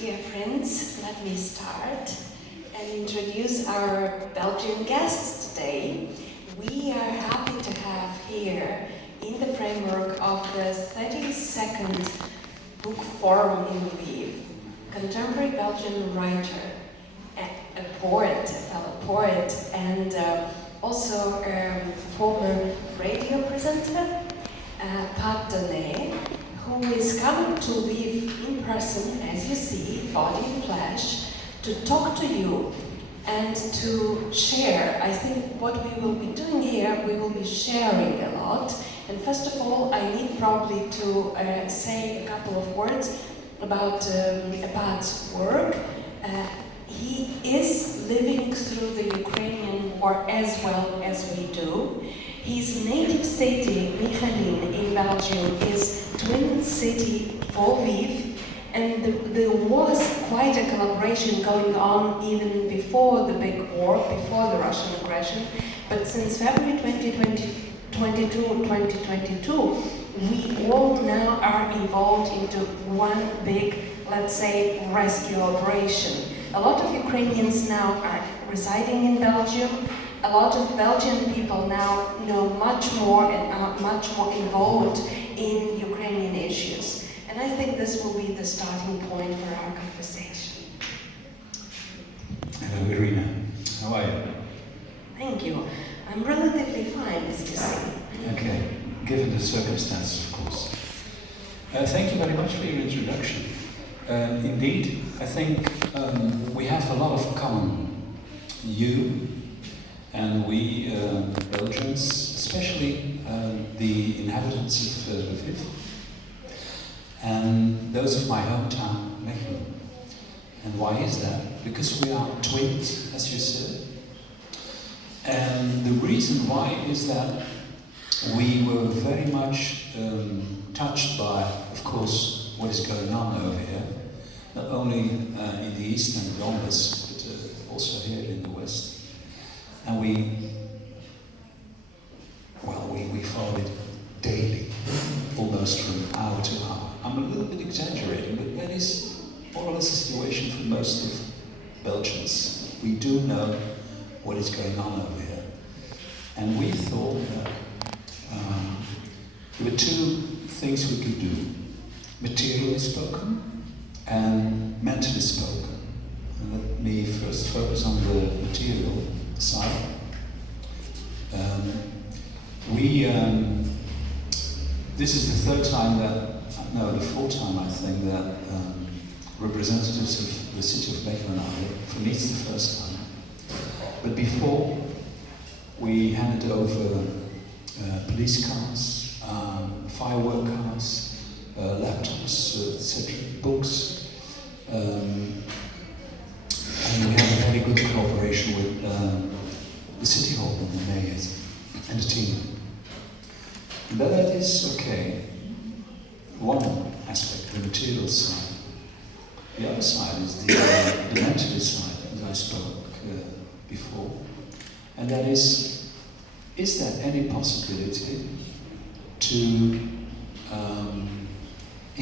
Dear friends, let me start and introduce our Belgian guests today. We are happy to have here, in the framework of the 32nd Bookforum in Lviv, contemporary Belgian writer, a poet, a fellow poet, and also a former radio presenter, Pat Donne, who is coming to live in person, as you see, body and flesh, to talk to you and to share. I think what we will be doing here, we will be sharing a lot. And first of all, I need probably to say a couple of words about Pat's work. He is living through the Ukrainian war as well as we do. His native city, Michalin, in Belgium, is twin city for Lviv, and there was quite a collaboration going on even before the big war, before the Russian aggression. But since February 2022, we all now are involved into one big, let's say, rescue operation. A lot of Ukrainians now are residing in Belgium. A lot of Belgian people now know much more and are much more involved in Ukrainian issues. And I think this will be the starting point for our conversation. Hello, Irina. How are you? Thank you. I'm relatively fine, as you see. Okay, given the circumstances, of course. Thank you very much for your introduction. Indeed, I think we have a lot of common. You and we Belgians, especially the inhabitants of Lviv, and those of my hometown, Mechelen. And why is that? Because we are twins, as you said. And the reason why is that we were very much touched by, of course, what is going on over here, not only in the east and the Donbass, but also here in the west. And we followed it daily, almost from hour to hour. I'm a little bit exaggerating, but that is more or less the situation for most of Belgians. We do know what is going on over here. And we thought that there were two things we could do: materially spoken and mentally spoken. And let me first focus on the material side. This is the fourth time I think that representatives of the city of Mechelen are here. For me it's the first time. But before, we handed over police cars, firework cars, laptops, etc., books. And we have a very good cooperation with the city hall and the mayors and the team. But that is okay. One aspect, the material side. The other side is the mental side, as I spoke before. And that is there any possibility to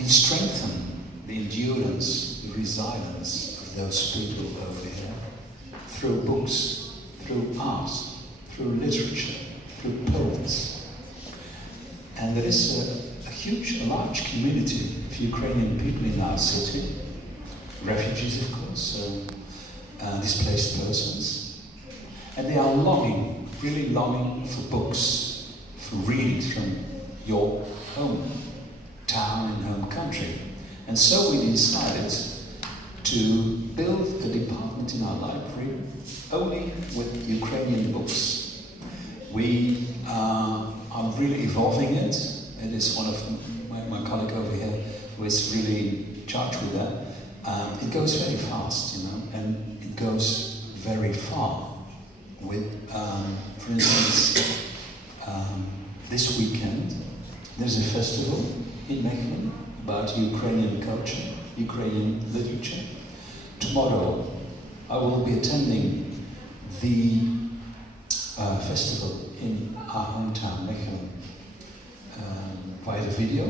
strengthen the endurance, the resilience of those people over here through books, through art, through literature, through poets? And there is a large community of Ukrainian people in our city, refugees of course, displaced persons, and they are longing, really longing for books, for readings from your home town and home country. And so we decided to build a department in our library only with Ukrainian books. We are really evolving it. It is one of my colleague over here who is really in charge with that. It goes very fast, and it goes very far. With, for instance, this weekend there's a festival in Mechelen about Ukrainian culture, Ukrainian literature. Tomorrow I will be attending the festival in our hometown, Mechelen, via the video.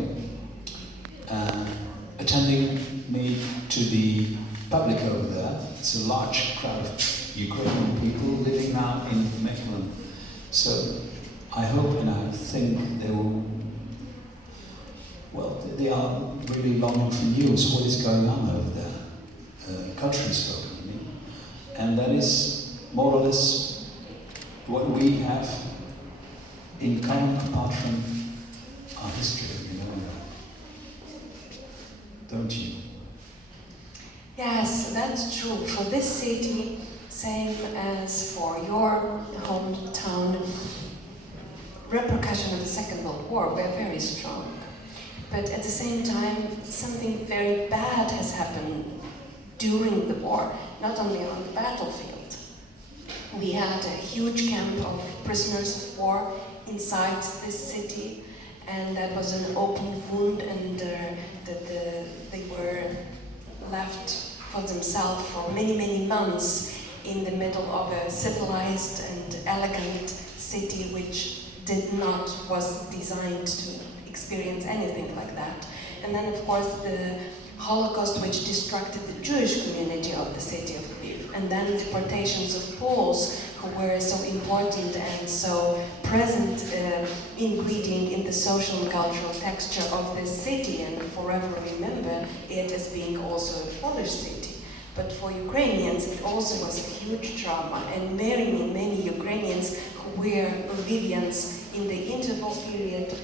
attending me to the public over there. It's a large crowd of Ukrainian people living now in Mechelen. So I hope and I think they will, well, they are really longing for news, what is going on over there, culturally spoken, I mean. And that is more or less what we have in common apart from our history, you know, don't you? Yes, that's true. For this city, same as for your hometown, repercussion of the Second World War were very strong. But at the same time, something very bad has happened during the war, not only on the battlefield. We had a huge camp of prisoners of war inside this city, and that was an open wound, and they were left for themselves for many, many months in the middle of a civilized and elegant city which was designed to experience anything like that. And then of course the Holocaust which destructed the Jewish community of the city of Lviv, and then deportations of Poles who were so important and so present ingredient in the social and cultural texture of this city, and forever remember it as being also a Polish city. But for Ukrainians it also was a huge trauma, and many Ukrainians who were Lvivians in the interval period,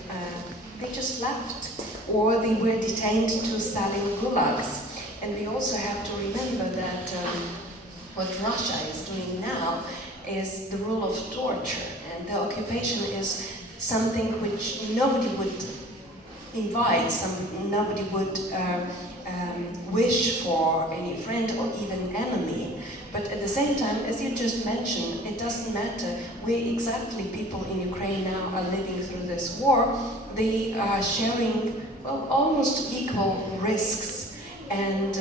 they just left, or they were detained to Stalin gulags. And we also have to remember that what Russia is doing now is the rule of torture, and the occupation is something which nobody would invite, nobody would wish for any friend or even enemy. But at the same time, as you just mentioned, it doesn't matter where exactly people in Ukraine now are living through this war. They are sharing, well, almost equal risks. And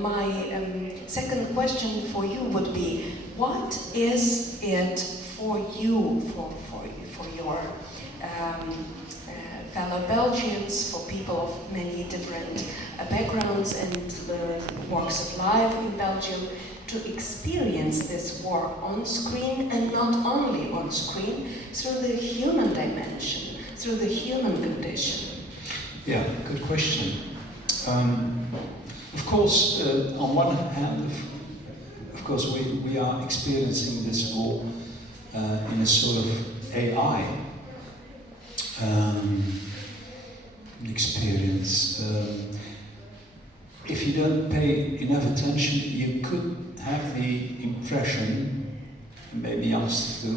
my second question for you would be, what is it for you, for your fellow Belgians, for people of many different backgrounds and walks of life in Belgium, to experience this war on screen, and not only on screen, through the human dimension, through the human condition? Yeah, good question. Of course, on one hand, of course, we are experiencing this war in a sort of AI experience. If you don't pay enough attention, you could have the impression, maybe youngsters do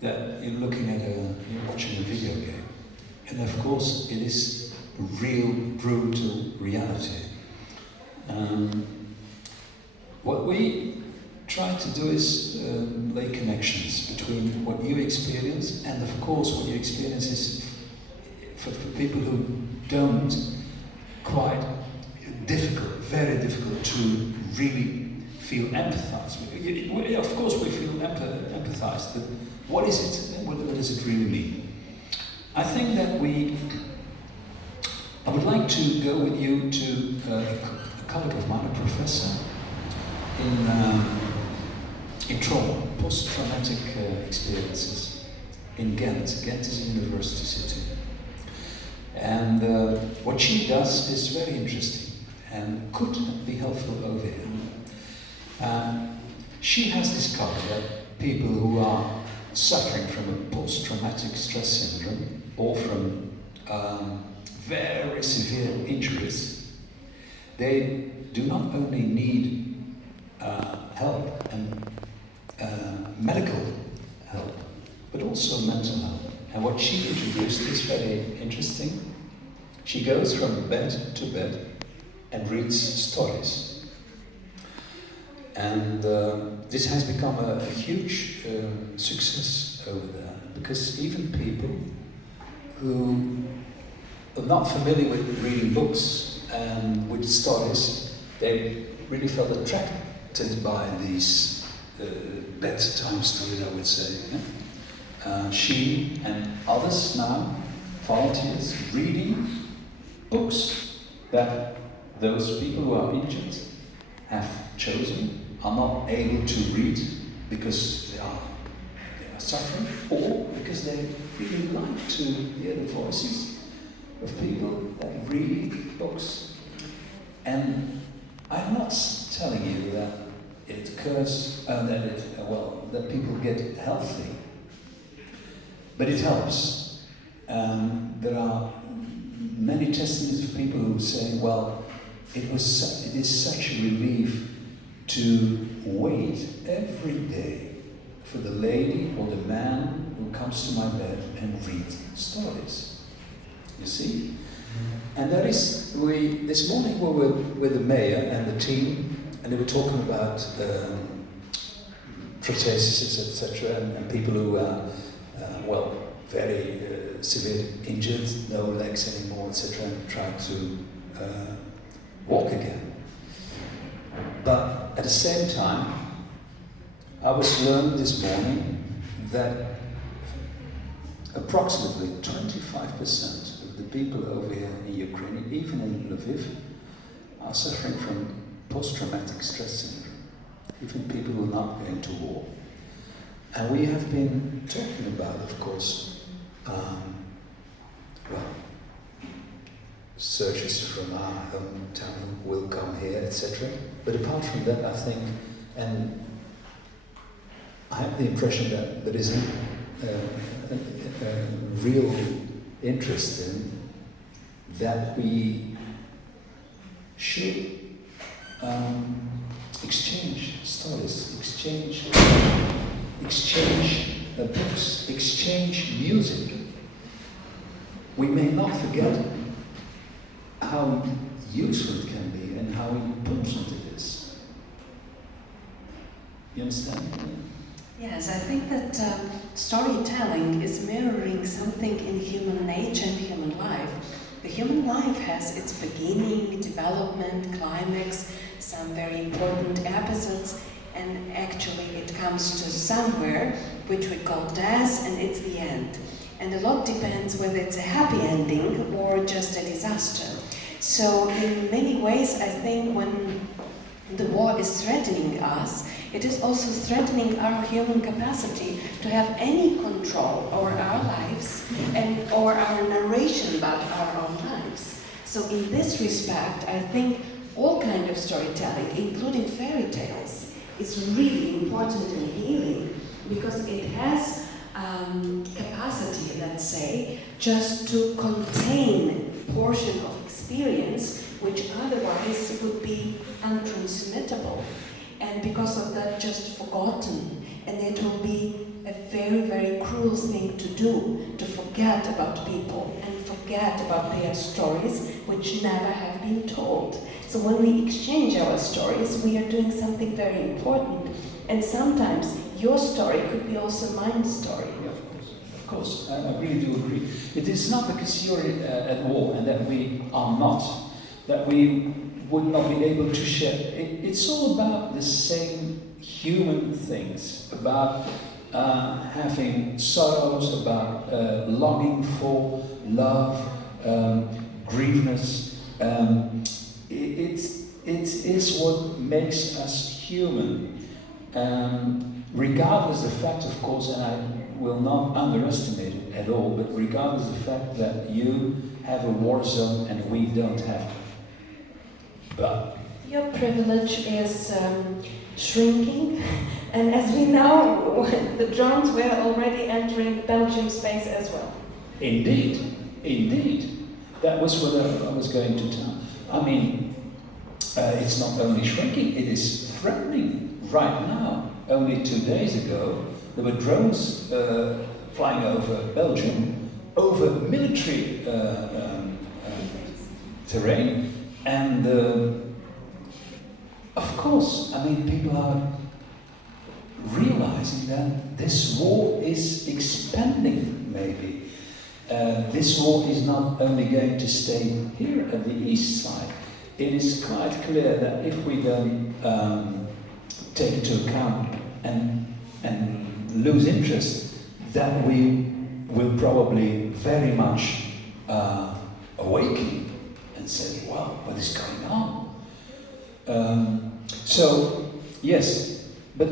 that you're looking at you're watching a video game. And of course, it is a real, brutal reality. What we try to do is lay connections between what you experience, and of course what you experience is for people who don't, quite difficult, very difficult to really feel empathized. Of course we feel empathized, but what is it? What does it really mean? I think that I would like to go with you to a colleague of mine, a professor in trauma, post-traumatic experiences in Ghent. Ghent is a university city. And what she does is very interesting and could be helpful over here. She has discovered that people who are suffering from a post-traumatic stress syndrome or from very severe injuries, they do not only need help and medical help, but also mental help. And what she introduced is very interesting. She goes from bed to bed and reads stories. And this has become a huge success over there, because even people who are not familiar with reading books and with stories, they really felt attracted by these bedtime stories, I would say. She and others now, volunteers, reading books that those people who are injured have chosen, are not able to read because they are suffering, or because they really like to hear the voices of people that read books. And I'm not telling you that it occurs, that people get healthy, but it helps. There are many testimonies of people who say, well, it is such a relief to wait every day for the lady or the man who comes to my bed and read stories. You see? And this morning we were with the mayor and the team, and they were talking about prostheses, etc., and people who are, very severely injured, no legs anymore, etc., and try to walk again. But at the same time, I was learned this morning that approximately 25% of the people over here in Ukraine, even in Lviv, are suffering from post-traumatic stress syndrome, even people who are not going to war. And we have been talking about, of course, searchers from our hometown will come here, etc. But apart from that, I think, and I have the impression that there is a real interest in that we should exchange stories, exchange books, exchange music. We may not forget how useful it can be and how important it is. You understand? Yes, I think that storytelling is mirroring something in human nature and human life. The human life has its beginning, development, climax, some very important episodes, and actually it comes to somewhere which we call death, and it's the end. And a lot depends whether it's a happy ending or just a disaster. So in many ways, I think when the war is threatening us, it is also threatening our human capacity to have any control over our lives and or our narration about our own lives. So in this respect, I think all kind of storytelling, including fairy tales, is really important in healing because it has capacity, let's say, just to contain a portion of experience which otherwise would be untransmittable, and because of that just forgotten. And it will be a very, very cruel thing to do, to forget about people and forget about their stories which never have been told. So when we exchange our stories, we are doing something very important. And sometimes your story could be also my story. Yeah, of course, I really do agree. It is not because you're at war and that we are not, that we would not be able to share. It's all about the same human things, about having sorrows, about longing for love, grieveness. It is what makes us human. Regardless of the fact, of course, and I will not underestimate it at all, but regardless of the fact that you have a war zone and we don't have it. But your privilege is shrinking, and as we know, the drones were already entering Belgium space as well. Indeed. That was what I was going to tell. I mean, it's not only shrinking, it is threatening right now. Only 2 days ago, there were drones flying over Belgium, over military terrain, and of course, I mean, people are realizing that this war is expanding, maybe. This war is not only going to stay here at the east side. It is quite clear that if we don't take into account and lose interest, that we will probably very much awaken and and said, "Wow, what is going on?" So, yes, but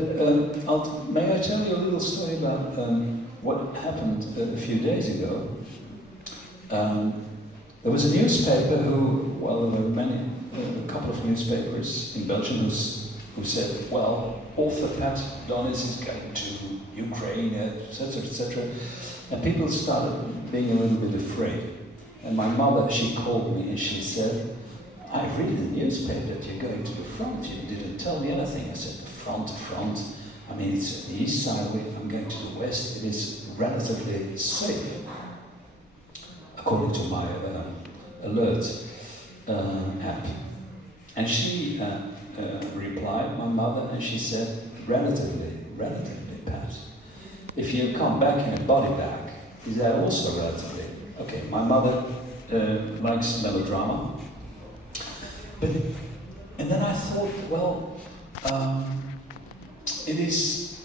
may I tell you a little story about what happened a few days ago? There was a newspaper there were a couple of newspapers in Belgium who said, well, author Pat Dонне is going to Ukraine, etc., etc. And people started being a little bit afraid. And my mother, she called me and she said, "I read in the newspaper that you're going to the front. You didn't tell me anything." I said, "The front. I mean, it's the east side, I'm going to the west. It is relatively safe, according to my alert app." And she replied, my mother, and she said, relatively, Pat. If you come back in a body bag, is that also relatively? Okay, my mother likes melodrama. And then I thought, well, it is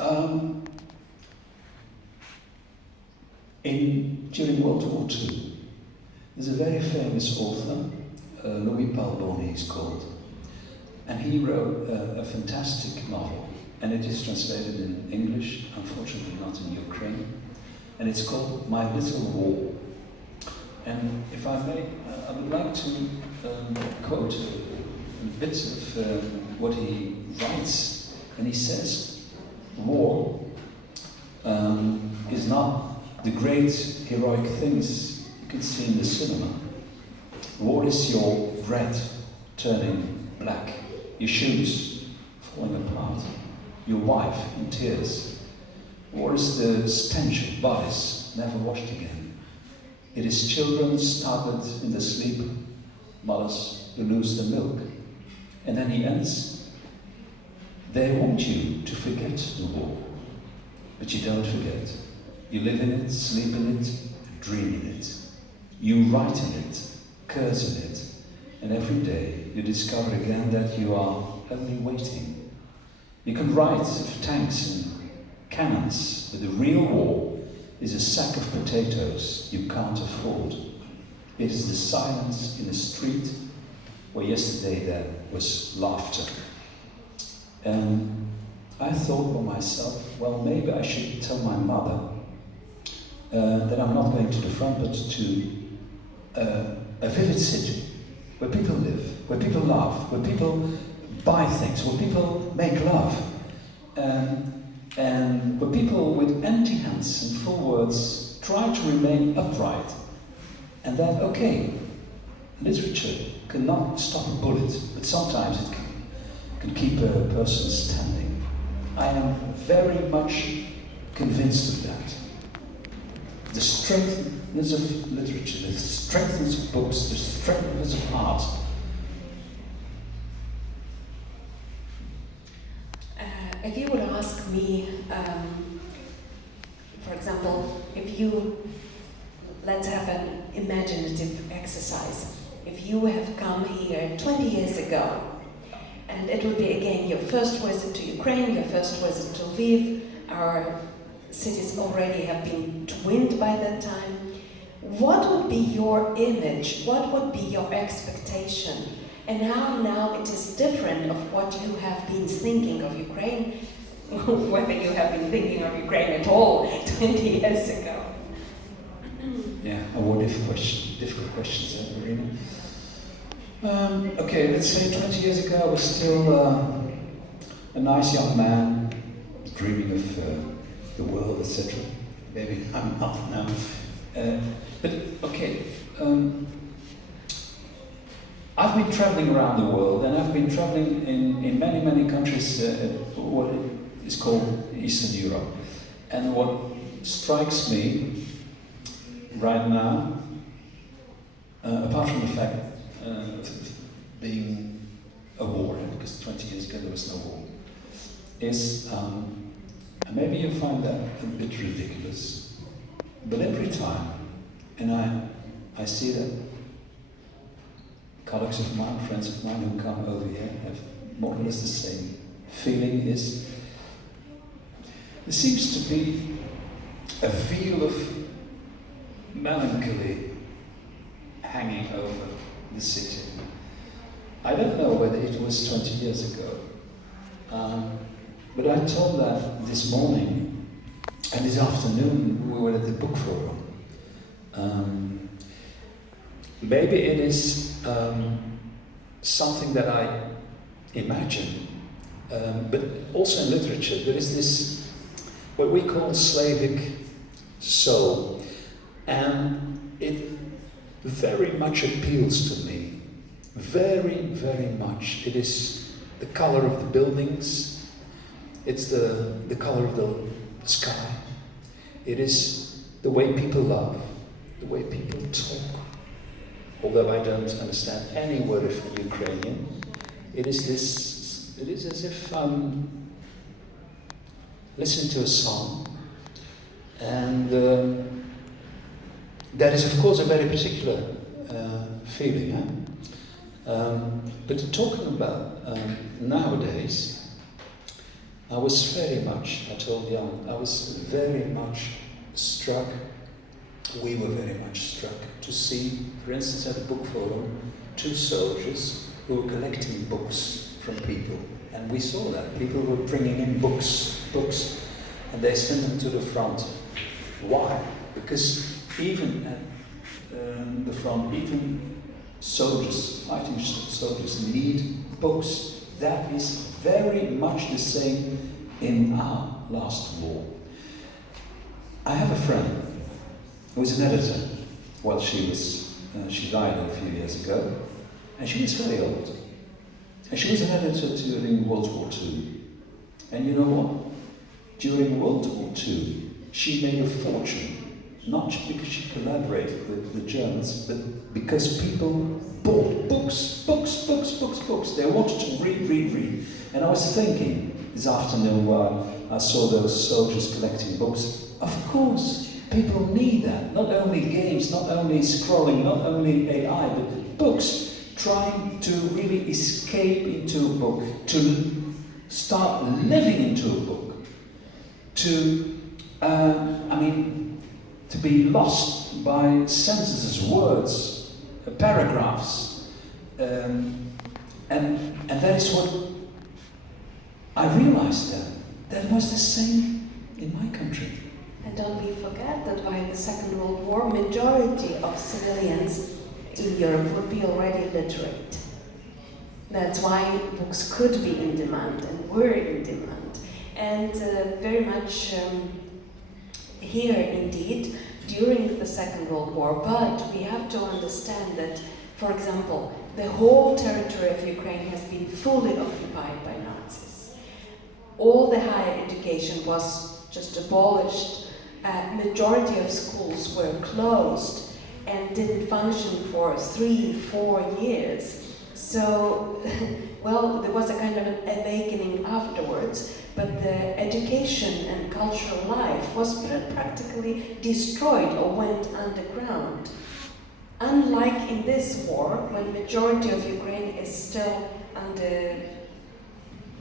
during World War II. There's a very famous author, Pat Dонне he's called, and he wrote a fantastic novel, and it is translated in English, unfortunately not in Ukraine, and it's called My Little War. And if I may, I would like to quote a bit of what he writes, and he says, "War is not the great heroic things you can see in the cinema. War is your bread turning black, your shoes falling apart, your wife in tears. War is the stench of bodies never washed again. It is children startled in their sleep, mothers who lose their milk." And then he ends, "They want you to forget the war, but you don't forget. You live in it, sleep in it, dream in it. You write in it, curse in it, and every day you discover again that you are only waiting. You can write of tanks and cannons, but the real war is a sack of potatoes you can't afford. It is the silence in the street where yesterday there was laughter." And I thought by myself, well, maybe I should tell my mother that I'm not going to the front, but to a vivid city where people live, where people laugh, where people buy things, where people make love, and where people with empty hands and full words try to remain upright. And that, okay, literature cannot stop a bullet, but sometimes it can keep a person standing. I am very much convinced of that. The strengthness of literature, the strengthness of books, the strengthness of art. If you would ask me, for example, let's have an imaginative exercise. If you have come here 20 years ago, and it would be again your first visit to Ukraine, your first visit to Lviv, our cities already have been twinned by that time, what would be your image? What would be your expectation? And how now it is different of what you have been thinking of Ukraine, whether you have been thinking of Ukraine at all 20 years ago. Yeah, what difficult questions, Irina. Okay, let's say 20 years ago I was still a nice young man, dreaming of the world, etc. Maybe I'm not now. But okay, I've been traveling around the world, and I've been traveling in many, many countries, what is called Eastern Europe. And what strikes me right now, apart from the fact of being a war, because 20 years ago there was no war, is, and maybe you find that a bit ridiculous, but every time, and I see that colleagues of mine, friends of mine who come over here have more or less the same feeling, is there seems to be a veil of melancholy hanging over the city. I don't know whether it was 20 years ago, but I told that this morning, and this afternoon we were at the Bookforum. Maybe it is something that I imagine, but also in literature there is this, what we call Slavic soul, and it very much appeals to me, very, very much. It is the color of the buildings, it's the color of the sky, it is the way people love, the way people talk. Although I don't understand any word of Ukrainian, it is as if I'm listening to a song, and that is of course a very particular feeling. But talking about nowadays, I was very much, I told Jan, I was very much struck, we were very much struck to see, for instance at the Bookforum, 2 soldiers who were collecting books from people. And we saw that. People were bringing in books, and they sent them to the front. Why? Because even at the front, even soldiers, fighting soldiers, need books. That is very much the same in our last war. I have a friend who was an editor. Well, she died a few years ago, and she was very old. And she was an editor during World War II. And you know what? During World War II, she made a fortune, not because she collaborated with the Germans, but because people bought books. They wanted to read. And I was thinking this afternoon while I saw those soldiers collecting books, of course, people need that. Not only games, not only scrolling, not only AI, but books. Trying to really escape into a book, to start living into a book, to be lost by sentences, words, paragraphs, and that is what I realized that was the same in my country. And don't we forget that by the Second World War, majority of civilians in Europe would be already literate. That's why books could be in demand and were in demand. And very much here indeed during the Second World War, but we have to understand that, for example, the whole territory of Ukraine has been fully occupied by Nazis. All the higher education was just abolished. Majority of schools were closed and didn't function for 3-4 years. So, well, there was a kind of an awakening afterwards, but the education and cultural life was practically destroyed or went underground. Unlike in this war, when majority of Ukraine is still under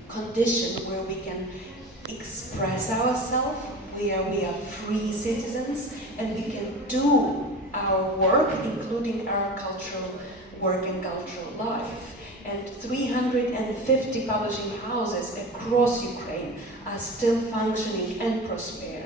condition where we can express ourselves, we are free citizens, and we can do our work, including our cultural work and cultural life. And 350 publishing houses across Ukraine are still functioning and prosper.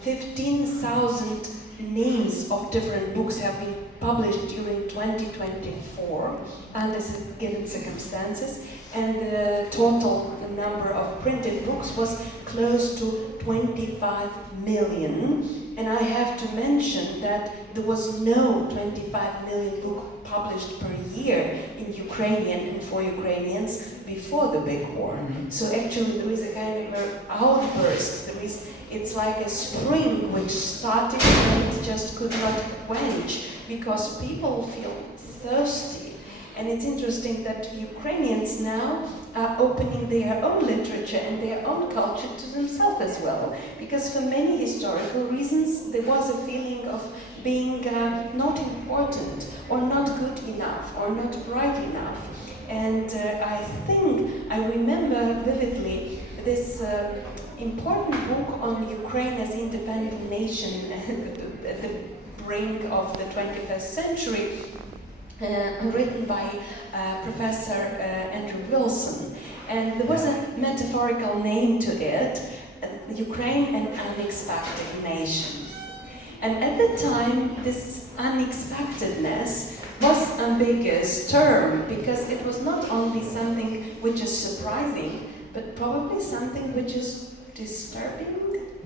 15,000 names of different books have been published during 2024 under given circumstances, and the total number of printed books was close to 25 million. And I have to mention that there was no 25 million book published per year in Ukrainian and for Ukrainians before the big war. So actually there is a kind of an outburst. It's like a spring which started and just could not quench because people feel thirsty. And it's interesting that Ukrainians now are opening their own literature and their own culture to themselves as well. Because for many historical reasons, there was a feeling of being not important, or not good enough, or not bright enough. And I remember vividly this important book on Ukraine as independent nation at the brink of the 21st century, written by Professor Andrew Wilson. And there was a metaphorical name to it, Ukraine, an unexpected nation. And at the time, this unexpectedness was an ambiguous term because it was not only something which is surprising, but probably something which is disturbing,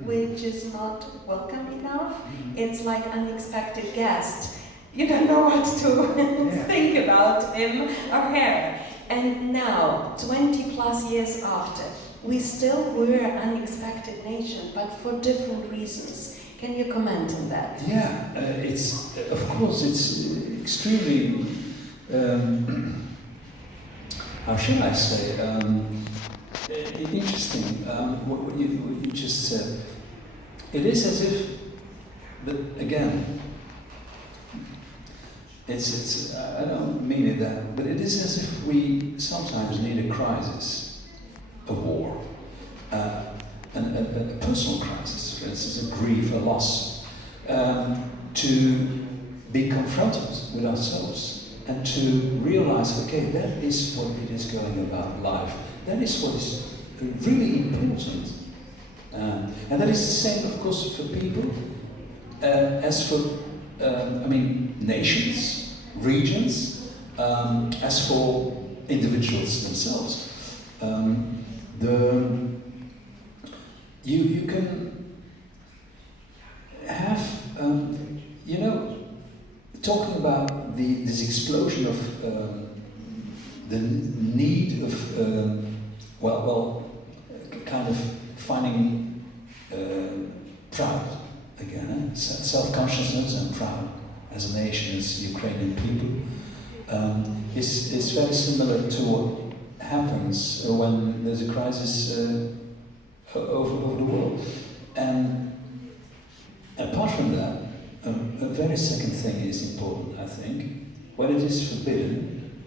which is not welcome enough. It's like unexpected guest. You don't know what to think about him or her. And now, 20 plus years after, we still were an unexpected nation, but for different reasons. Can you comment on that? Yeah, it's of course it's extremely. How should I say? Interesting. What you just said. It is as if, but again, it's. I don't mean it that, but it is as if we sometimes need a crisis, a war. A personal crisis, for instance, a grief, a loss, to be confronted with ourselves and to realize, okay, that is what it is going about life. That is what is really important. And that is the same, of course, for people as for, nations, regions, as for individuals themselves. You can have, talking about this explosion of the need of, kind of finding proud again, self-consciousness and proud as a nation, as Ukrainian people, is very similar to what happens when there's a crisis over the world. And apart from that, a very second thing is important, I think. When it is forbidden,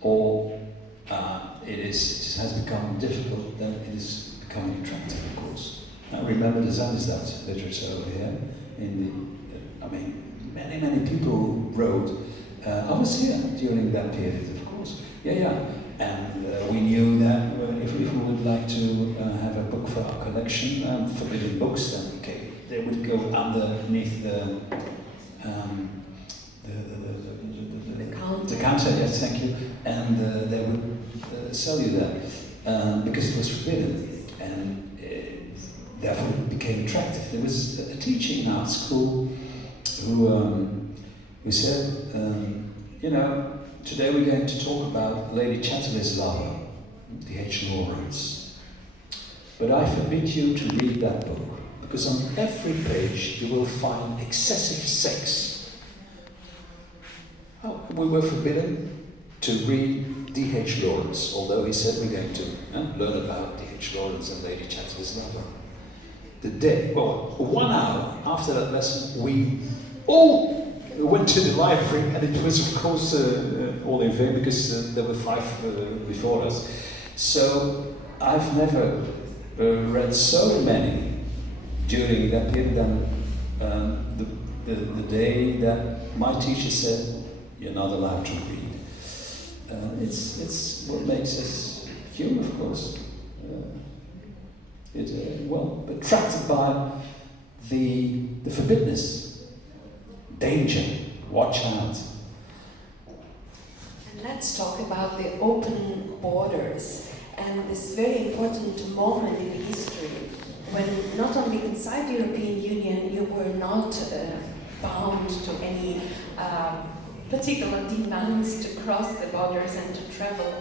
or it has become difficult, then it is becoming attractive, of course. Now remember the Samizdat literature over here. Many people wrote. I was here during that period, of course. And we knew that if we would like to have a book for our collection, forbidden books, then okay, they would go underneath the counter. Yes, thank you, and they would sell you that because it was forbidden, and therefore it became attractive. There was a teacher in our school who said, today we're going to talk about Lady Chatterley's lover, D.H. Lawrence. But I forbid you to read that book, because on every page you will find excessive sex. We were forbidden to read D.H. Lawrence, although he said we're going to learn about D.H. Lawrence and Lady Chatterley's lover. 1 hour after that lesson, we all went to the library, and it was, of course, all in vain because there were 5 before us. So I've never read so many during that period than the day that my teacher said, "You're not allowed to read." It's what makes us human, of course. Attracted by the forbiddenness. Danger, watch out. And let's talk about the open borders and this very important moment in history when not only inside the European Union you were not bound to any particular demands to cross the borders and to travel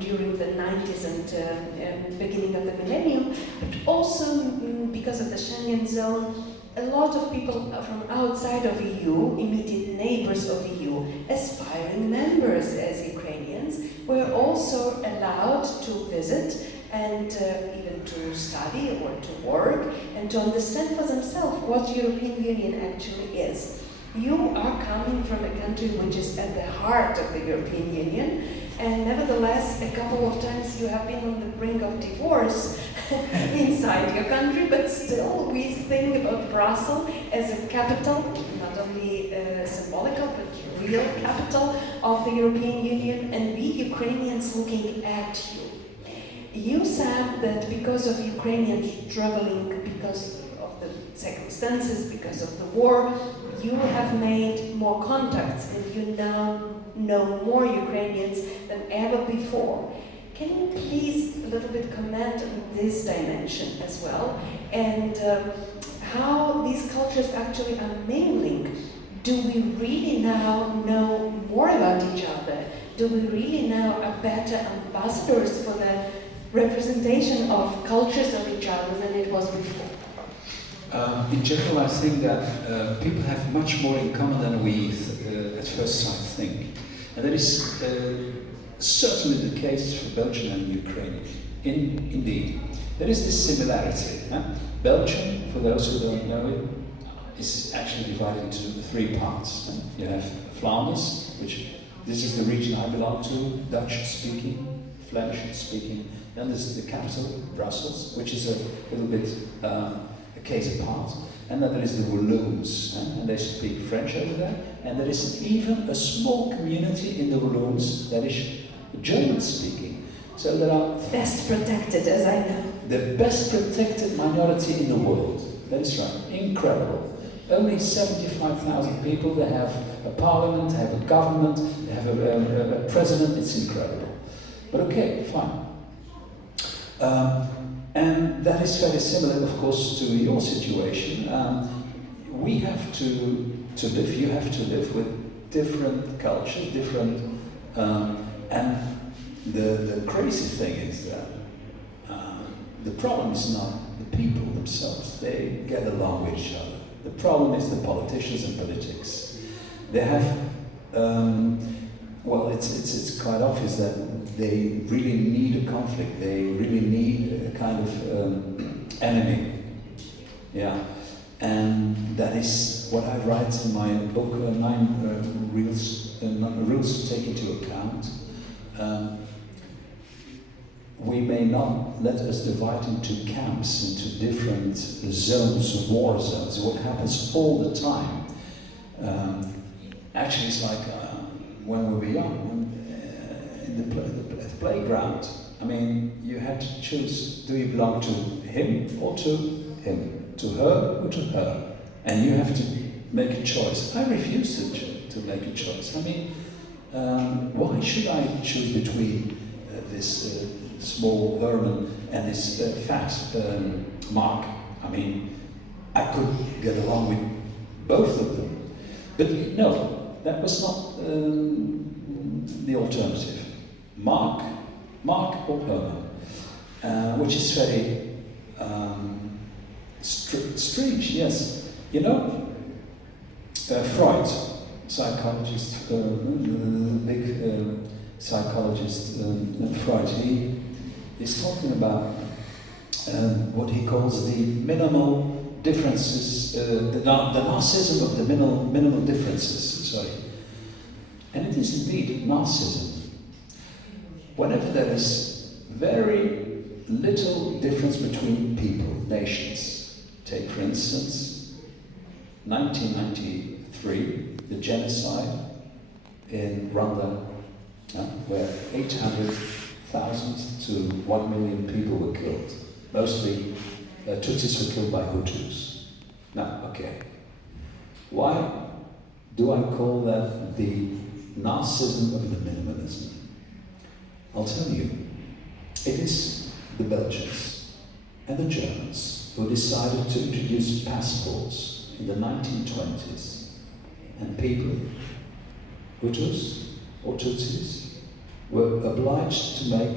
during the 90s and beginning of the millennium, but also because of the Schengen zone. A lot of people from outside of EU, immediate neighbors of EU, aspiring members as Ukrainians, were also allowed to visit and even to study or to work and to understand for themselves what European Union actually is. You are coming from a country which is at the heart of the European Union, and nevertheless, a couple of times you have been on the brink of divorce inside your country, but still we think about Brussels as a capital, not only symbolical, but real capital of the European Union, and we Ukrainians looking at you. You said that because of Ukrainians traveling, because of the circumstances, because of the war, you have made more contacts and you now know more Ukrainians than ever before. Can you please a little bit comment on this dimension as well, and how these cultures actually are mingling? Do we really now know more about each other? Do we really now are better ambassadors for the representation of cultures of each other than it was before? In general, I think that people have much more in common than we at first sight think. And that is certainly the case for Belgium and Ukraine. Indeed, there is this similarity. Belgium, for those who don't know it, is actually divided into three parts. You have Flanders, which this is the region I belong to, Dutch-speaking, Flemish-speaking. Then there's the capital, Brussels, which is a little bit a case apart. And then there is the Walloons, and they speak French over there. And there is even a small community in the Walloons that is German-speaking. So there are... Best protected, as I know. The best protected minority in the world. That is right. Incredible. Only 75,000 people. They have a parliament, they have a government, they have a president. It's incredible. But okay, fine. And that is very similar, of course, to your situation. We have to live, you have to live with different cultures, different... and the crazy thing is that the problem is not the people themselves. They get along with each other. The problem is the politicians and politics. They have... well, it's quite obvious that they really need a conflict. They really need a kind of enemy. Yeah, and that is what I write in my book, 9 rules to take into account. We may not let us divide into camps, into different zones, war zones. What happens all the time. Actually, it's like when we were young, at the playground. I mean, you had to choose, do you belong to him or to him? To her or to her? And you have to make a choice. I refuse to make a choice. I mean, why should I choose between this small Herman and this fat Mark? I mean, I could get along with both of them. But no, that was not the alternative. Mark or Herman, which is very strange, yes. You know, Freud, psychologist, big psychologist, Freud, he is talking about what he calls the minimal differences, the narcissism of the minimal differences, sorry. And it is indeed narcissism. Whenever there is very little difference between people, nations. Take, for instance, 1993, the genocide in Rwanda, where 800,000 to 1 million people were killed. Mostly Tutsis were killed by Hutus. Now, okay. Why do I call that the narcissism of the minimalism? I'll tell you. It is the Belgians and the Germans who decided to introduce passports in the 1920s. And people, Hutus or Tutsis, were obliged to make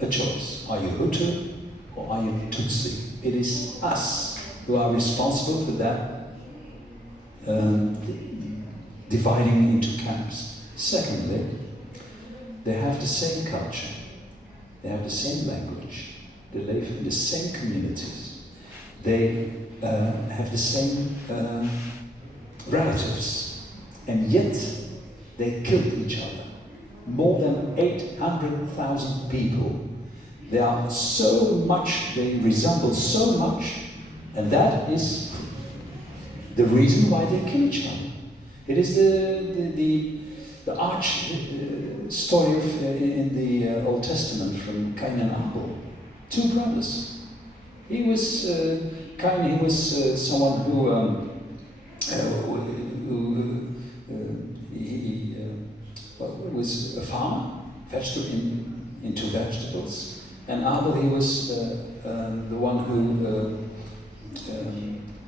a choice. Are you Hutu or are you Tutsi? It is us who are responsible for that dividing into camps. Secondly, they have the same culture, they have the same language, they live in the same communities, they have the same relatives, and yet they killed each other. More than 800,000 people. They are so much, they resemble so much, and that is the reason why they kill each other. It is the arch story of, in the Old Testament from Cain and Abel. Two brothers. He was Cain. He was someone who was a farmer, into vegetables, and Abel, he was the one who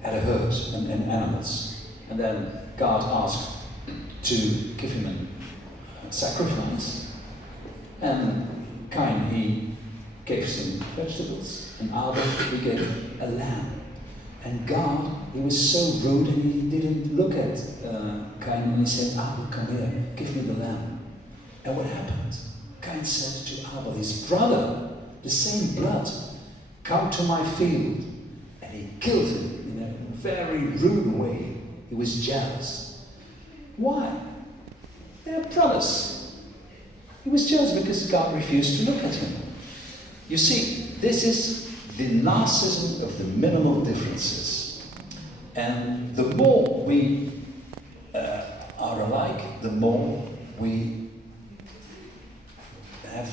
had a herd and animals. And then God asked to give him a sacrifice, and Cain, he gave some vegetables, and Abel, he gave a lamb. And God, he was so rude, and he didn't look at Cain, and he said, Abel, come here, give me the lamb. And what happened? Cain said to Abel, his brother, the same blood, come to my field. And he killed him in a very rude way. He was jealous. Why? They're brothers. He was jealous because God refused to look at him. You see, this is the narcissism of the minimal differences. And the more we are alike, the more we have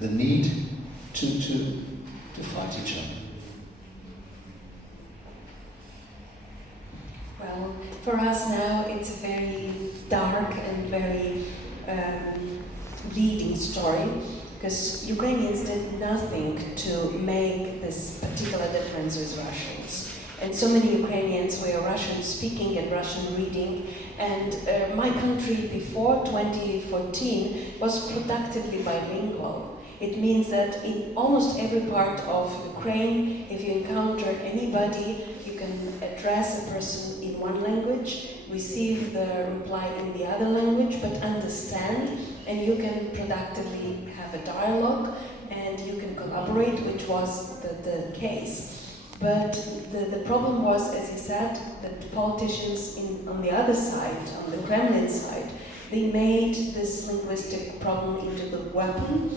the need to fight each other. Well, for us now it's a very dark and very leading story, because Ukrainians did nothing to make this particular difference with Russians. And so many Ukrainians were Russian speaking and Russian reading, and my country before 2014 was productively bilingual. It means that in almost every part of Ukraine, if you encounter anybody, you can address a person in one language, receive the reply in the other language, but understand, and you can productively have a dialogue, and you can collaborate, which was the case. But the problem was, as he said, that politicians on the other side, on the Kremlin side, they made this linguistic problem into the weapon,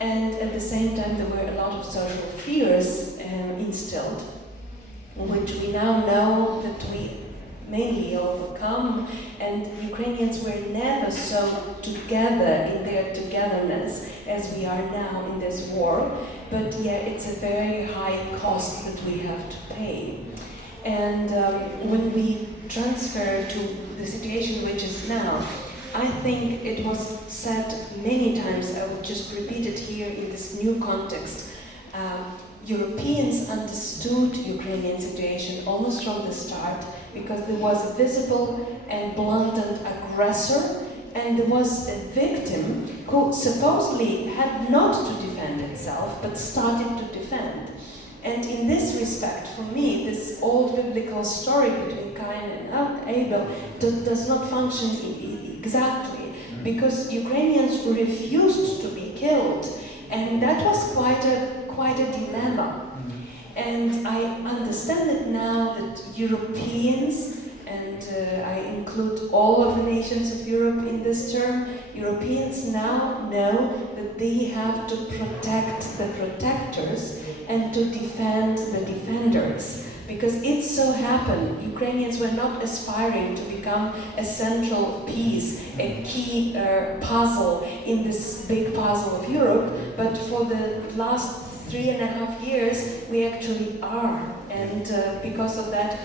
and at the same time there were a lot of social fears instilled, which we now know that we mainly overcome, and Ukrainians were never so together in their togetherness as we are now in this war. But yeah, it's a very high cost that we have to pay. And when we transfer to the situation which is now, I think it was said many times, I would just repeat it here in this new context. Europeans understood Ukrainian situation almost from the start, because there was a visible and blatant aggressor, and there was a victim who supposedly had not to defend itself, but started to defend. And in this respect, for me, this old biblical story between Cain and Abel does not function exactly, because Ukrainians refused to be killed, and that was quite a dilemma. And I understand it now that Europeans, and I include all of the nations of Europe in this term, Europeans now know that they have to protect the protectors and to defend the defenders. Because it so happened, Ukrainians were not aspiring to become a central piece, a key puzzle in this big puzzle of Europe, but for the last 3.5 years, we actually are. And because of that,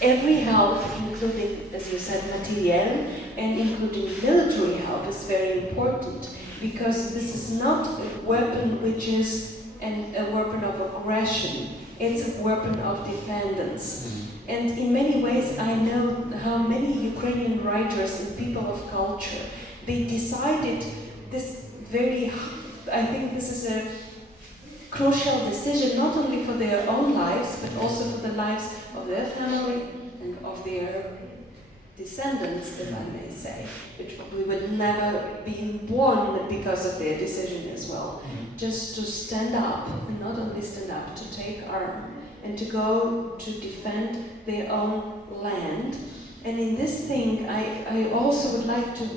every help, including, as you said, material, and including military help, is very important. Because this is not a weapon which is a weapon of aggression. It's a weapon of defense. And in many ways, I know how many Ukrainian writers and people of culture, they decided this very, I think this is a crucial decision, not only for their own lives, but also for the lives of their family and of their descendants, if I may say, which probably would never be born because of their decision as well. Just to stand up, and not only stand up, to take arm, and to go to defend their own land. And in this thing, I also would like to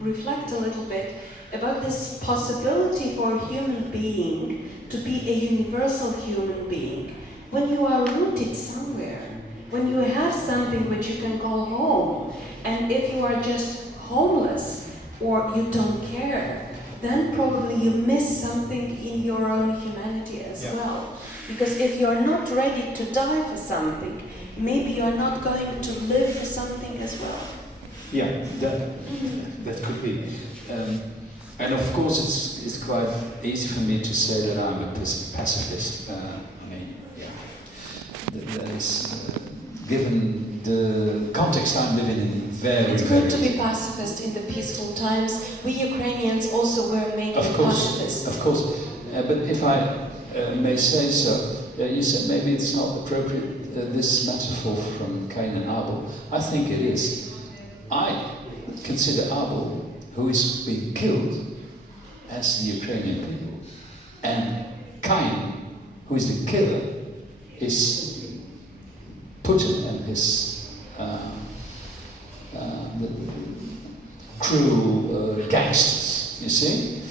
reflect a little bit about this possibility for a human being to be a universal human being. When you are rooted somewhere, when you have something which you can call home, and if you are just homeless or you don't care, then probably you miss something in your own humanity as well. Because if you're not ready to die for something, maybe you're not going to live for something as well. Yeah, that could be. And of course it's quite easy for me to say that I'm a pacifist. That is, given the context I'm living in, very... It's good to be pacifist in the peaceful times. We Ukrainians also were made pacifists. Of course. But if I may say so, you said maybe it's not appropriate, this metaphor from Cain and Abel. I think it is. I consider Abel, who is being killed, as the Ukrainian people. And Cain, who is the killer, is Putin and his the crew gangsters, you see?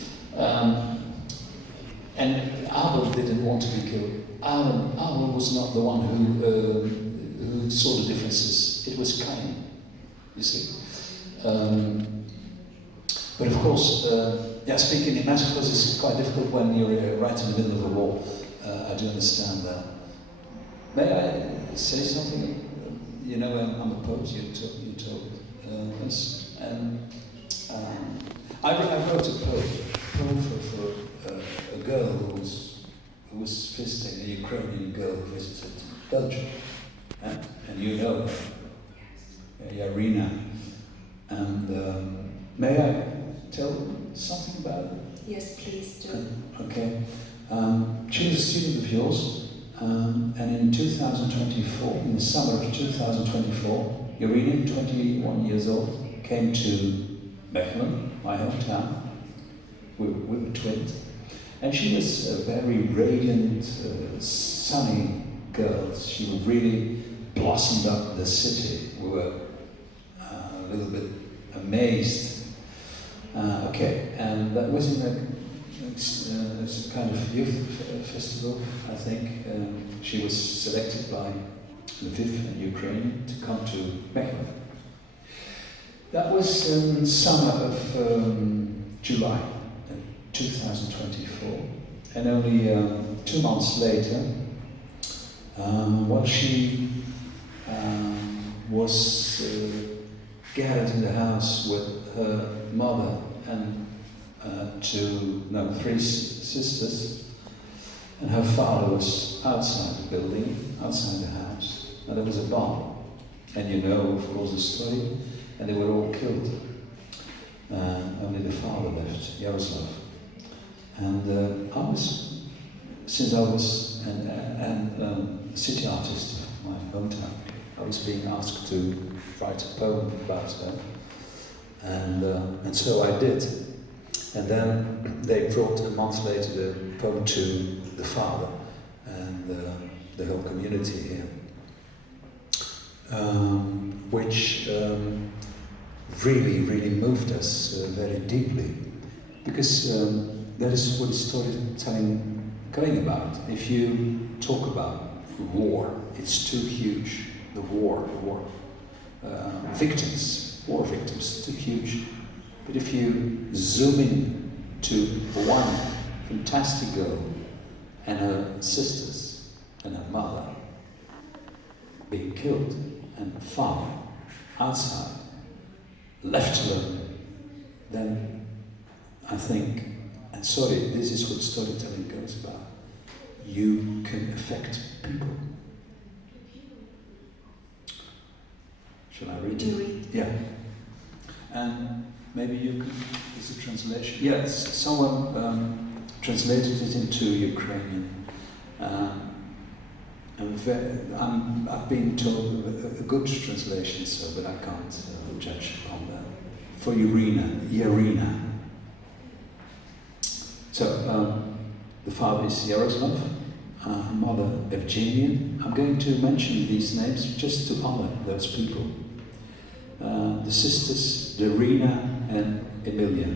And Abel didn't want to be killed. Abel was not the one who saw the differences. It was Cain, you see? But of course, speaking in metaphors is quite difficult when you're right in the middle of a war. I do understand that. May I say something? You know, I'm a poet, you told this. And I wrote a poem for a girl who was visiting, a Ukrainian girl who visited Belgium. And you know her, Irina. And may I tell something about it? Yes, please do. Okay. She was a student of yours. And in 2024, in the summer of 2024, Irina, 21 years old, came to Mechelen, my hometown. We were twins. And she was a very radiant, sunny girl. She really blossomed up the city. We were a little bit amazed. And that was in a kind of youth festival, I think. She was selected by Lviv and Ukraine to come to Mechelen. That was in summer of July 2024. And only 2 months later, she was gathered in the house with her mother and 3 sisters, and her father was outside the building, outside the house, and there was a bomb. And you know, of course, the story, and they were all killed. Only the father left, Yaroslav. And I was a city artist of my hometown, I was being asked to write a poem about her, and so I did. And then they brought a month later the poem to the father and the whole community here, which really, really moved us very deeply, because that is what storytelling going about. If you talk about war, it's too huge. The war victims, too huge. But if you zoom in to one fantastic girl and her sisters and her mother being killed and father outside, left alone, then I think, and sorry, this is what storytelling goes about, you can affect people. Shall I read it? Read. Yeah. And maybe you could, is it translation? Yes, someone translated it into Ukrainian. I've been told a good translation, but I can't judge on that. For Irina. So, the father is Yaroslav, mother Evgenia. I'm going to mention these names just to honor those people. The sisters, Irina and Emilia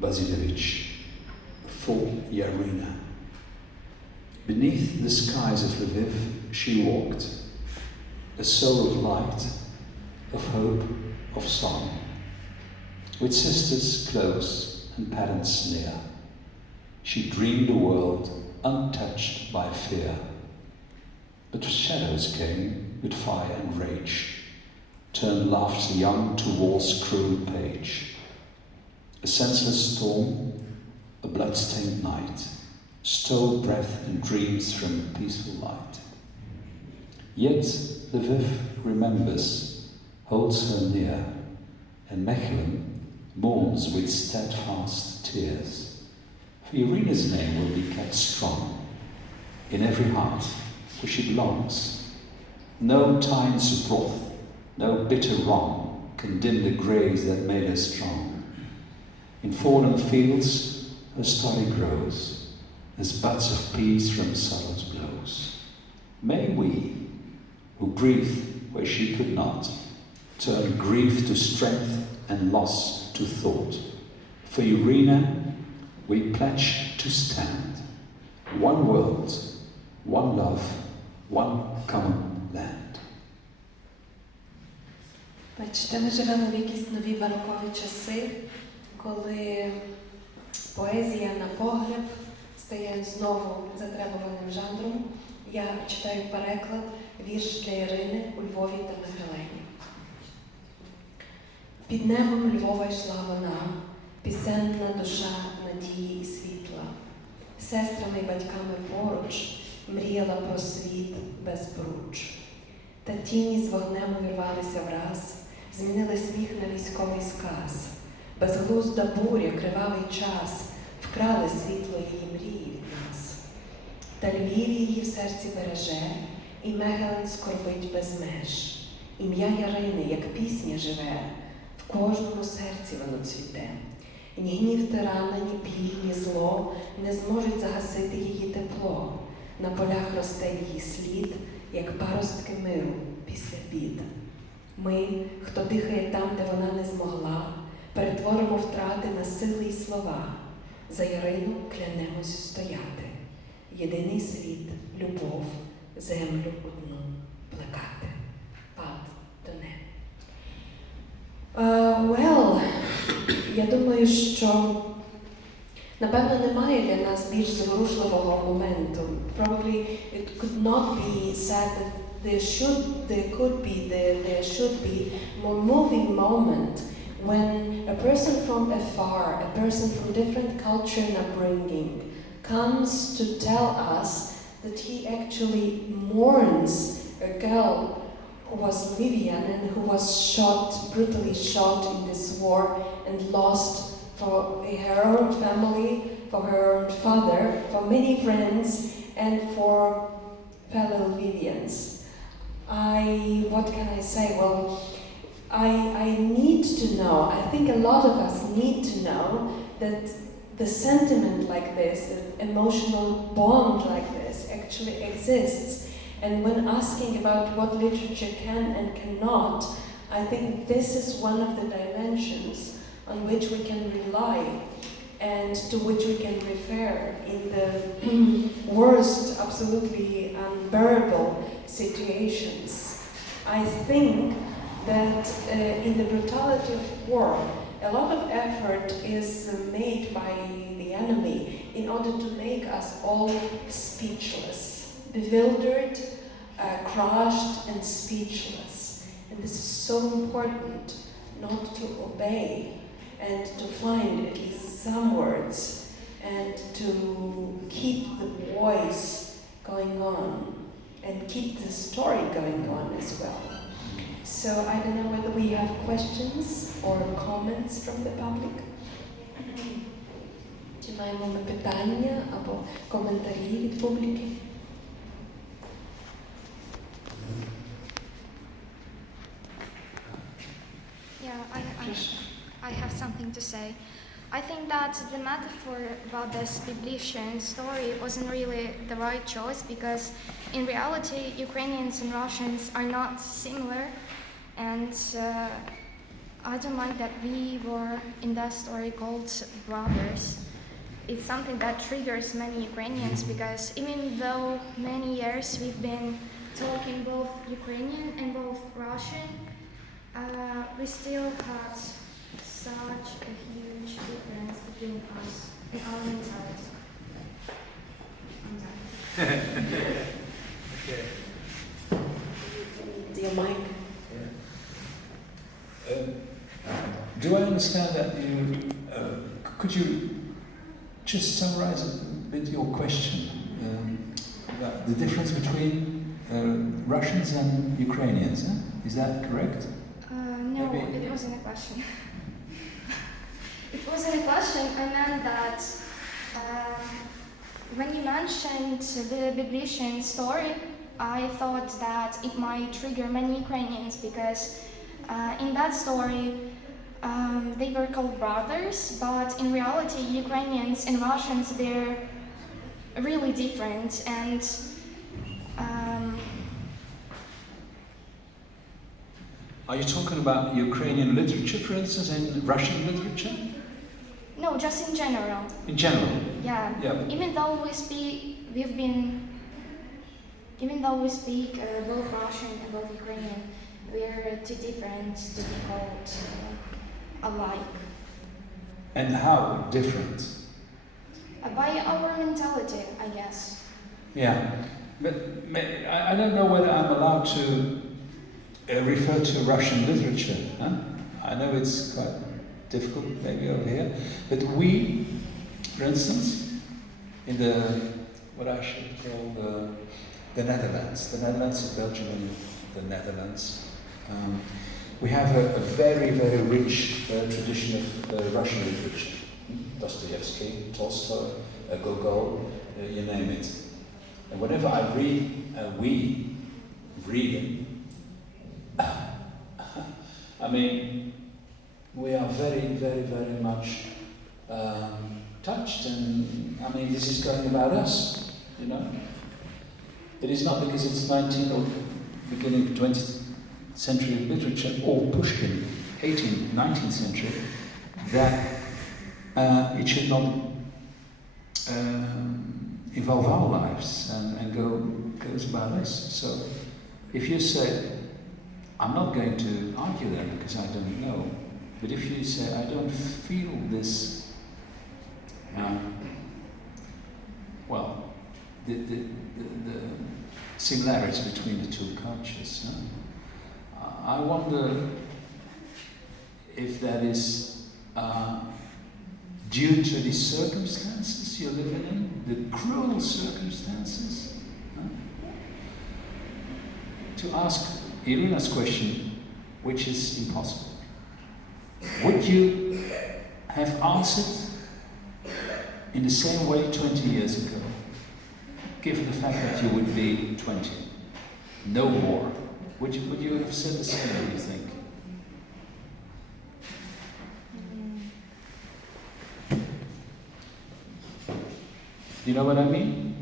Basilevich, for Yarina. Beneath the skies of Lviv she walked, a soul of light, of hope, of song, with sisters close and parents near. She dreamed a world untouched by fear. But shadows came with fire and rage, turned laughter young to war's cruel page. A senseless storm, a blood-stained night, stole breath and dreams from a peaceful light. Yet Lviv remembers, holds her near, and Mechelen mourns with steadfast tears. For Irina's name will be kept strong in every heart where she belongs. No time's wrath, no bitter wrong can dim the grace that made her strong. In fallen fields her story grows, as buds of peace from sorrow's blows. May we, who breathe where she could not, turn grief to strength and loss to thought. For Irina, we pledge to stand. One world, one love, one common land. Бачите, ми живемо в якісь нові барокові часи, коли поезія на погляд стає знову затребуваним жанром. Я читаю переклад «Вірш для Ірини у Львові та Мегелені». Під небом Львова йшла вона, пісенна душа надії і світла. Сестрами й батьками поруч мріяла про світ без поруч. Та тіні з вогнем увірвалися враз, змінили сміх на військовий сказ. Безглузда буря, кривавий час вкрали світло її мрії від нас. Та Львів її в серці береже, і Мегелен скорбить без меж. Ім'я Ярини, як пісня живе, в кожному серці воно цвіте. Ні гнів тирана, ні біль, ні зло не зможуть загасити її тепло. На полях росте її слід, як паростки миру після бід. Ми, хто дихає там, де вона не змогла, перетворимо втрати на сили й слова. За Ярину клянемось стояти. Єдиний світ, любов, землю одну плекати. Пат Донне. Я думаю, що напевно немає для нас більш зворушливого моменту. Probably it could not be said that there should be more moving moment when a person from afar, a person from different culture and upbringing comes to tell us that he actually mourns a girl who was Libyan and who was brutally shot in this war and lost for her own family, for her own father, for many friends, and for fellow Libyans. What can I say? Well, I need to know, I think a lot of us need to know that the sentiment like this, the emotional bond like this actually exists. And when asking about what literature can and cannot, I think this is one of the dimensions on which we can rely and to which we can refer in the worst, absolutely unbearable situations. I think that in the brutality of war, a lot of effort is made by the enemy in order to make us all speechless, bewildered, crushed and speechless. And this is so important, not to obey and to find at least some words and to keep the voice going on and keep the story going on as well. So I don't know whether we have questions or comments from the public. Чи маємо ми питання або коментарі від публіки? I have something to say. I think that the metaphor about this Biblician story wasn't really the right choice because in reality Ukrainians and Russians are not similar, and I don't like that we were in that story called brothers. it's something that triggers many Ukrainians because even though many years we've been talking both Ukrainian and both Russian, we still had such a huge difference between us and our mentality. I'm done. Okay. Dear Mike. Do I understand that you, could you just summarize a bit your question about the difference between Russians and Ukrainians? Huh? Is that correct? No, Maybe- it wasn't a question. It wasn't a question. I meant that when you mentioned the Beblishin story, I thought that it might trigger many Ukrainians because in that story they were called brothers, but in reality Ukrainians and Russians, they're really different. And Are you talking about Ukrainian literature, for instance, and Russian literature? no, just in general. In general? Yeah. Yeah. Even though we speak both Russian and both Ukrainian, we're too different to be called alike. And how different? By our mentality, I guess. Yeah, but I don't know whether I'm allowed to refer to Russian literature. Huh? I know it's quite difficult maybe over here, but we, for instance, in what I should call the Netherlands of Belgium and the Netherlands, we have a very, very rich tradition of Russian literature. Dostoevsky, Tolstoy, Gogol, you name it. And whenever I read, we read it, I mean, we are very, very, very much touched, and I mean, this is going about us, you know. It is not because it's 19th or beginning of 20th century literature, or Pushkin, 18th, 19th century, that it should not involve our lives and goes about us. So if you say, I'm not going to argue that because I don't know, but if you say, I don't feel this, the similarity between the two cultures, I wonder if that is due to the circumstances you're living in, the cruel circumstances. To ask Irina's question, which is impossible. Would you have answered in the same way 20 years ago, given the fact that you would be 20? No war. Would you have said the same, do you think? Do you know what I mean?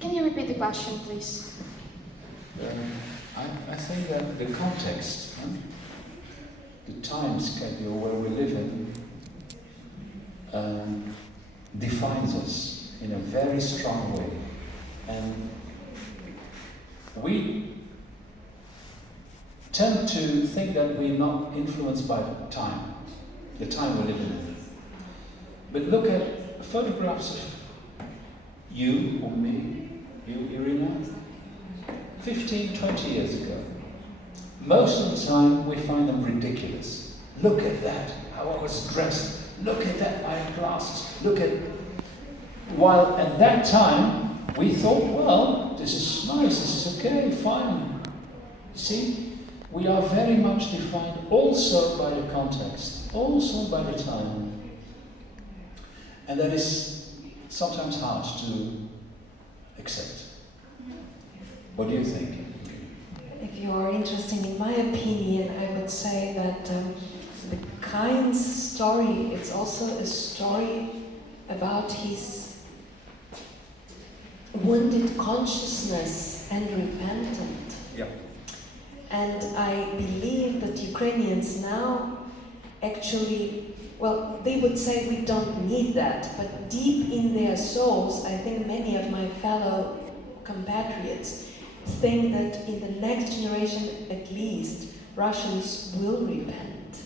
Can you repeat the question, please? I think that the context, the time schedule where we live in, defines us in a very strong way. And we tend to think that we're not influenced by the time we live in. But look at photographs of you or me, you, Irina, 15, 20 years ago. Most of the time we find them ridiculous. Look at that, how I was dressed. Look at that, I had glasses. Look at... While at that time we thought, well, this is nice, this is okay, fine. See, we are very much defined also by the context, also by the time. And that is sometimes hard to accept. What do you think? If you are interested in my opinion, I would say that the Kain's story, it's also a story about his wounded consciousness and repentant. Yeah. And I believe that Ukrainians now actually well, they would say we don't need that, but deep in their souls, I think many of my fellow compatriots think that in the next generation at least, Russians will repent.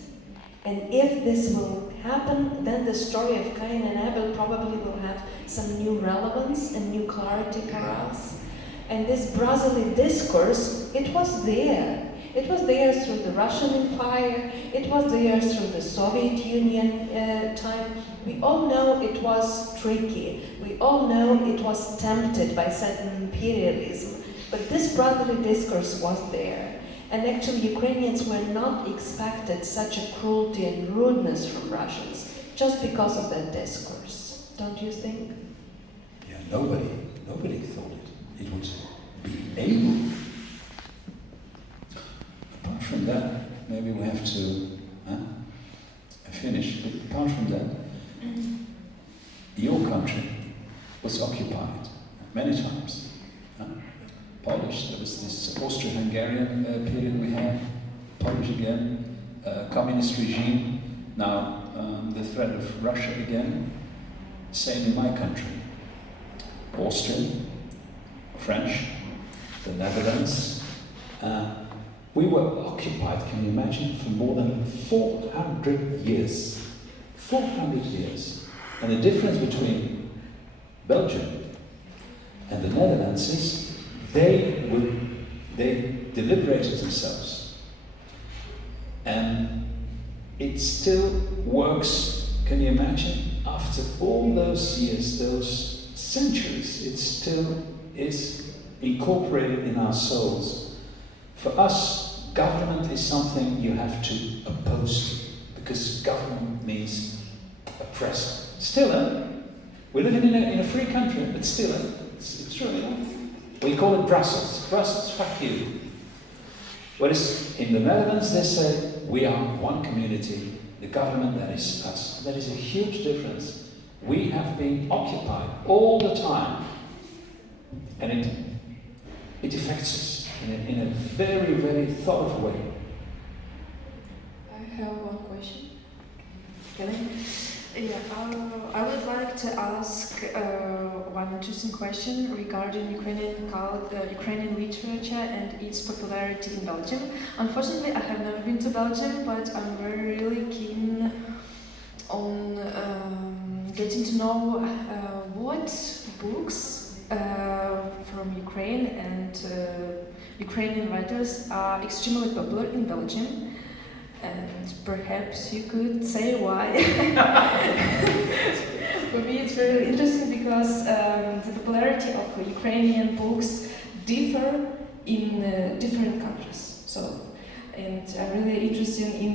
And if this will happen, then the story of Cain and Abel probably will have some new relevance and new clarity for us. And this brotherly discourse, it was there. It was there through the Russian Empire, it was there through the Soviet Union time. We all know it was tricky. We all know it was tempted by certain imperialism. But this brotherly discourse was there. And actually Ukrainians were not expected such a cruelty and rudeness from Russians just because of that discourse. Don't you think? Yeah, nobody thought it would be able. Apart from that, maybe we have to finish, but apart from that, your country was occupied many times. Polish, there was this Austro-Hungarian period we had, Polish again, communist regime, now the threat of Russia again, same in my country. Austrian, French, the Netherlands. We were occupied, can you imagine, for more than 400 years. 400 years. And the difference between Belgium and the Netherlands is they deliberated themselves. And it still works, can you imagine, after all those years, those centuries, it still is incorporated in our souls. For us, government is something you have to oppose to, because government means oppressor. Still, we live in a free country, but still, it's true. We call it Brussels. Brussels, fuck you. Whereas in the Netherlands, they say, we are one community, the government, that is us. That is a huge difference. We have been occupied all the time, and it affects us in a very, very thoughtful way. I have one question. Can I? Yeah, I would like to ask one interesting question regarding Ukrainian literature and its popularity in Belgium. Unfortunately, I have never been to Belgium, but I'm really keen on getting to know what books from Ukraine and Ukrainian writers are extremely popular in Belgium. And perhaps you could say why. For me it's very interesting because the popularity of Ukrainian books differ in different countries. So, and I'm really interested in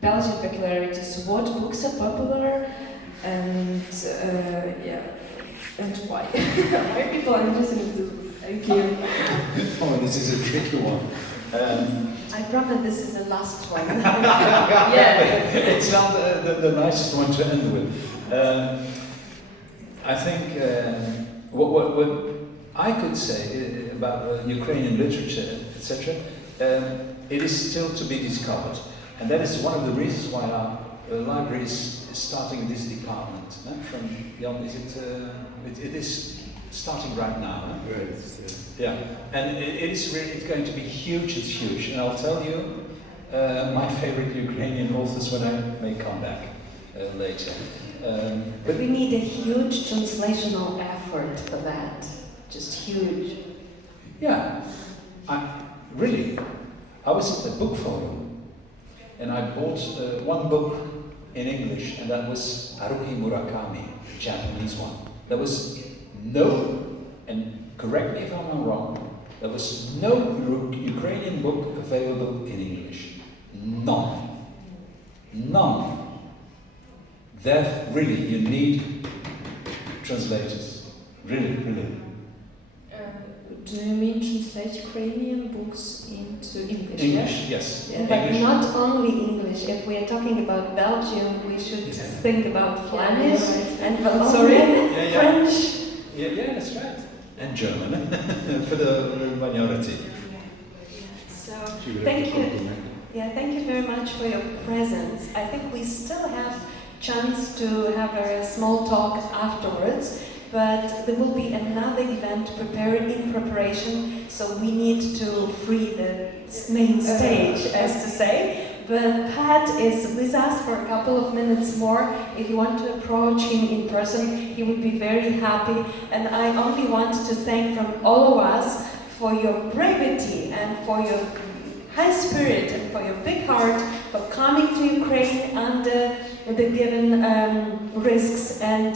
Belgian peculiarities. What books are popular and and why? Why people are interested in this? Thank you. Oh, this is a tricky one. I promise this is the last one. Yeah, it's not the nicest one to end with. I think what I could say about Ukrainian literature, etc., it is still to be discovered. And that is one of the reasons why our library is starting this department. From it is starting right now. Right. Yeah, and it's going to be huge. It's huge, and I'll tell you my favorite Ukrainian authors when I may come back later. But we need a huge translational effort for that. Just huge. Yeah, I was at the Bookforum, and I bought one book in English, and that was Haruki Murakami, the Japanese one. There was no, and correct me if I'm wrong, there was no Ukrainian book available in English. None. None. There, really, you need translators. Really, really. Do you mean translate Ukrainian books into English? English, yes. Yeah. But English. not only English. If we are talking about Belgium, we should think about Flemish and French. Yeah, that's right. And German for the minority. So, thank you. Yeah, thank you very much for your presence. I think we still have chance to have a small talk afterwards, but there will be another event preparing in preparation, so we need to free the main stage, as to say. But Pat is with us for a couple of minutes more. If you want to approach him in person, he would be very happy. And I only want to thank from all of us for your brevity and for your high spirit and for your big heart for coming to Ukraine under the given risks and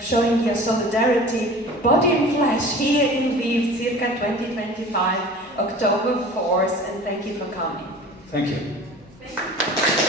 showing your solidarity, body and flesh, here in Lviv, circa 2025, October 4th, and thank you for coming. Thank you. Thank you.